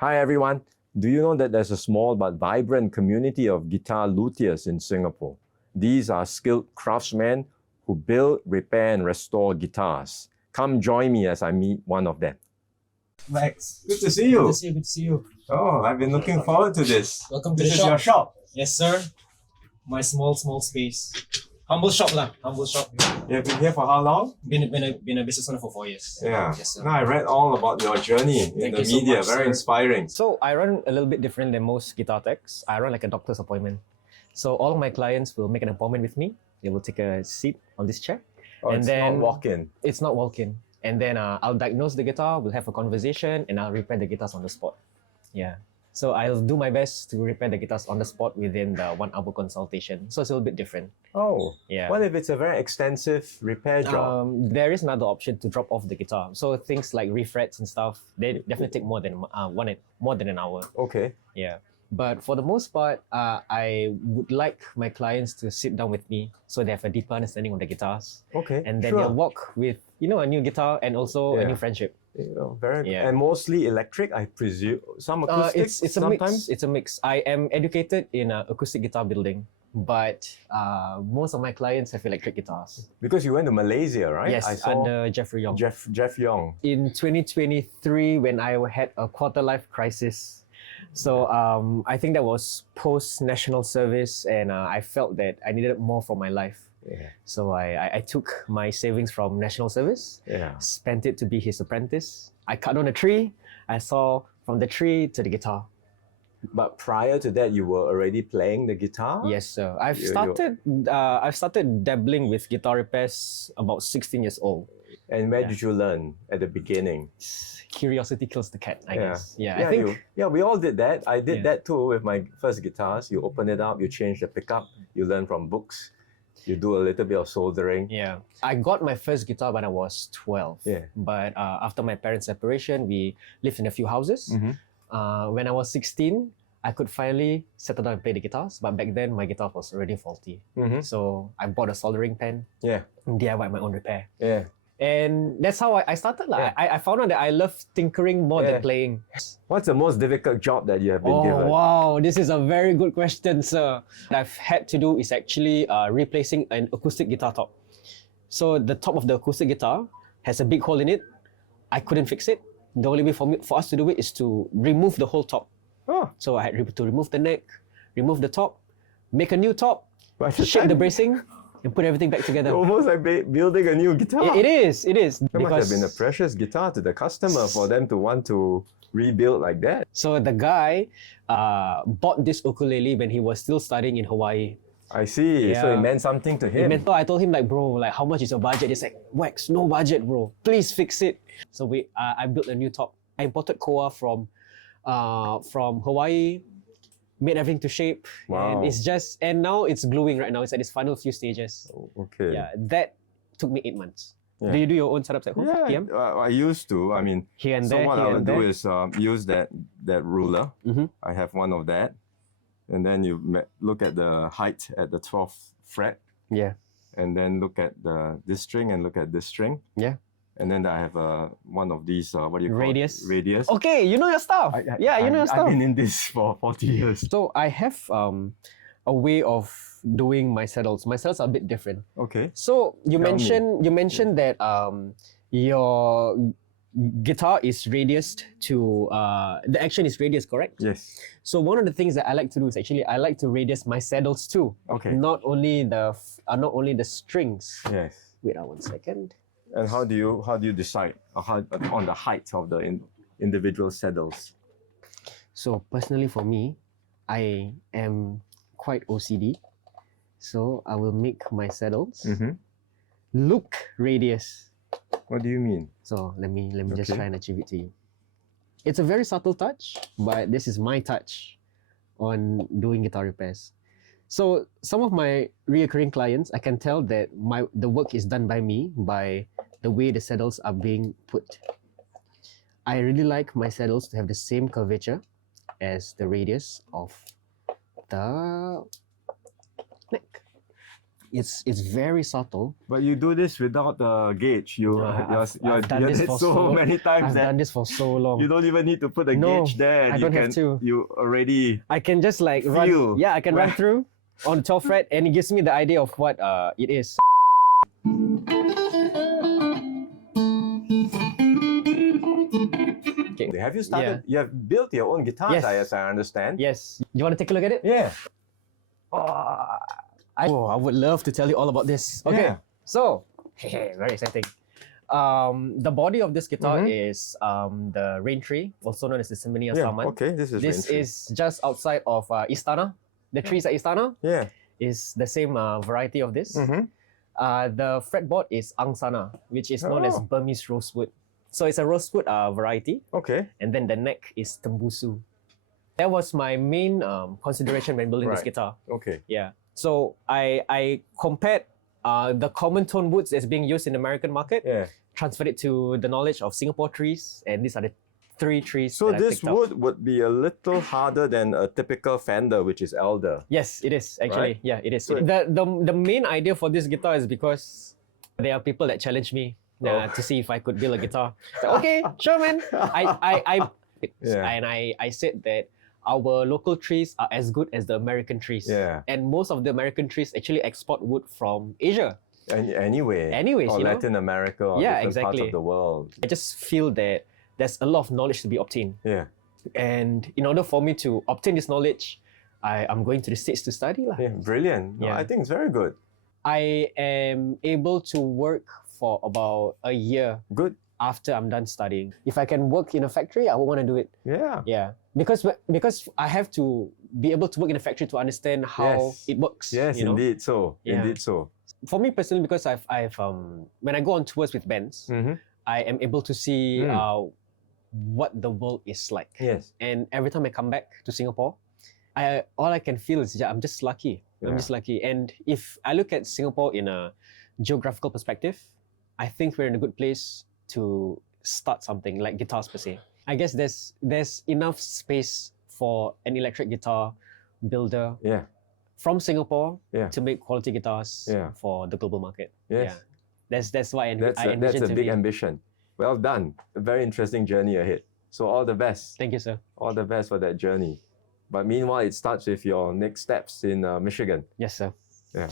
Hi everyone. Do you know that there's a small but vibrant community of guitar luthiers in Singapore? These are skilled craftsmen who build, repair, and restore guitars. Come join me as I meet one of them. Max, good to see you. Good to see you. Good to see you. Oh, I've been looking forward to this. Welcome to This the is shop. your shop. Yes, sir. My small space. Humble shop lah. Humble shop. You've been here for how long? Been a business owner for 4 years. Yeah. Yes, sir. Now I read all about your journey in Thank the you so media. much, Very sir. inspiring. So I run a little bit different than most guitar techs. I run like a doctor's appointment. So all of my clients will make an appointment with me. They will take a seat on this chair. Oh, And it's then- not walk-in. It's not walk-in. And then I'll diagnose the guitar, we'll have a conversation, and I'll repair the guitars on the spot. Yeah. So I'll do my best to repair the guitars on the spot within the 1 hour consultation. So it's a little bit different. Oh, Yeah. what if it's a very extensive repair job? There is another option to drop off the guitar. So things like refrets and stuff, they definitely take more than an hour. Okay. Yeah. But for the most part, I would like my clients to sit down with me so they have a deeper understanding of the guitars. Okay. And then sure. they'll walk with, a new guitar and also a Yeah. new friendship. Very Yeah. and mostly electric, I presume. Some acoustic. It's a sometimes. mix. It's a mix. I am educated in acoustic guitar building, but most of my clients have electric guitars. Because you went to Malaysia, right? Yes, I saw under Jeffrey Young. Jeff Young. In 2023, when I had a quarter life crisis. So I think that was post national service, and I felt that I needed more for my life. Yeah. So I took my savings from national service, Yeah. spent it to be his apprentice. I cut down a tree. I saw from the tree to the guitar. But prior to that, you were already playing the guitar? Yes, sir. I've You- started dabbling with guitar repairs about 16 years old. And where Yeah. did you learn at the beginning? Curiosity kills the cat, I guess. Yeah, Yeah, I think. we all did that. I did Yeah. that too with my first guitars. You open it up, you change the pickup, you learn from books, you do a little bit of soldering. Yeah, I got my first guitar when I was 12. Yeah. But after my parents' separation, we lived in a few houses. Mhm. When I was 16, I could finally settle down and play the guitars. But back then, my guitar was already faulty. Mhm. So I bought a soldering pen, Yeah, DIY my own repair. yeah. And that's how I started. Yeah. I found out that I love tinkering more Yeah. than playing. What's the most difficult job that you have been Oh, given? wow. This is a very good question, sir. What I've had to do is actually replacing an acoustic guitar top. So the top of the acoustic guitar has a big hole in it. I couldn't fix it. The only way for us to do it is to remove the whole top. Oh, So I had to remove the neck, remove the top, make a new top, by the shape the time- bracing, and put everything back together. almost like building a new guitar. It is. That must have been a precious guitar to the customer for them to want to rebuild like that. So the guy bought this ukulele when he was still studying in Hawaii. I see. So it Yeah. meant something to The him. mentor, I told him like, bro, like how much is your budget? He's like, Wax, no budget, bro. Please fix it. So I built a new top. I imported koa from Hawaii, made everything to shape, Wow. and now it's gluing right now. It's at its final few stages. Okay. Yeah, that took me 8 months. Yeah. Do you do your own setups at home? Yeah, PM? I used to. I mean, Here and so there, what here I would and do there. is use that ruler. Mhm. I have one of that, and then you look at the height at the 12th fret, Yeah. and then look at this string and look at this string. Yeah. And then I have one of these. What do you call Radius? it? Radius. Okay, you know your stuff. You know your I've stuff. been in this for 40 years. So I have a way of doing my saddles. My saddles are a bit different. Okay. So you Tell me. mentioned that your guitar is radiused to the action is radius, correct? Yes. So one of the things that I like to do is actually I like to radius my saddles too. Okay. Not only the strings. Yes. Wait, 1 second. And how do you decide on the height of the individual saddles? So personally for me, I am quite OCD. So I will make my saddles Mm-hmm. look radius. What do you mean? So let me just Okay. try and achieve it to you. It's a very subtle touch, but this is my touch on doing guitar repairs. So some of my reoccurring clients, I can tell that the work is done by me by the way the saddles are being put. I really like my saddles to have the same curvature as the radius of the neck. It's very subtle. But you do this without a gauge. I've done this for so many times I've that done this for so long. you don't even need to put a No, gauge there. And I don't have to. You already I can just like Feel. run. Yeah, I can run Right. through on the 12th fret, and it gives me the idea of what it is. Okay. have you started? You have built your own guitars, Yes. as I understand. Yes. You want to take a look at it? Yeah. I would love to tell you all about this. Okay. Yeah. So, very exciting. The body of this guitar is the rain tree, also known as the Simenia Yeah. Salman. Okay. This is This Rain Tree. is just outside of Istana. The trees at Istana Yeah. is the same variety of this. Mm-hmm. The fretboard is Angsana, which is known as Oh. Burmese rosewood. So it's a rosewood variety, Okay. and then the neck is Tembusu. That was my main consideration when building this Right. guitar. Okay. Yeah. So I compared the common tone woods that's being used in the American market, Yeah. transferred it to the knowledge of Singapore trees, and these are the 3 trees. So that I this picked up. wood would be a little harder than a typical Fender, which is elder. Yes, it is actually. Right? Yeah, it is. So- The main idea for this guitar is because there are people that challenge me Oh. to see if I could build a guitar. So, okay, sure, man. I Yeah. and I said that our local trees are as good as the American trees. Yeah. And most of the American trees actually export wood from Asia. Anyway. Anyways, or you know. Latin America or Yeah, different parts exactly. of the world. I just feel that there's a lot of knowledge to be obtained. Yeah. And in order for me to obtain this knowledge, I'm going to the States to study. Lah. Yeah. Brilliant. No, Yeah. I think it's very good. I am able to work for about a year Good. after I'm done studying. If I can work in a factory, I would want to do it. Yeah. Yeah, because I have to be able to work in a factory to understand how Yes. it works. Yes, you know? indeed so. Yeah. Indeed so. For me personally, because I've when I go on tours with bands, Mm-hmm. I am able to see Mm. what the world is like. Yes. And every time I come back to Singapore, all I can feel is I'm just lucky. I'm Yeah. just lucky. And if I look at Singapore in a geographical perspective, I think we're in a good place to start something like guitars per se. I guess there's enough space for an electric guitar builder Yeah. from Singapore Yeah. to make quality guitars Yeah. for the global market. Yes. Yeah. That's why I That's envision a to big be. ambition. Well done. A very interesting journey ahead. So all the best. Thank you, sir. All the best for that journey. But meanwhile, it starts with your next steps in Michigan. Yes, sir. Yeah.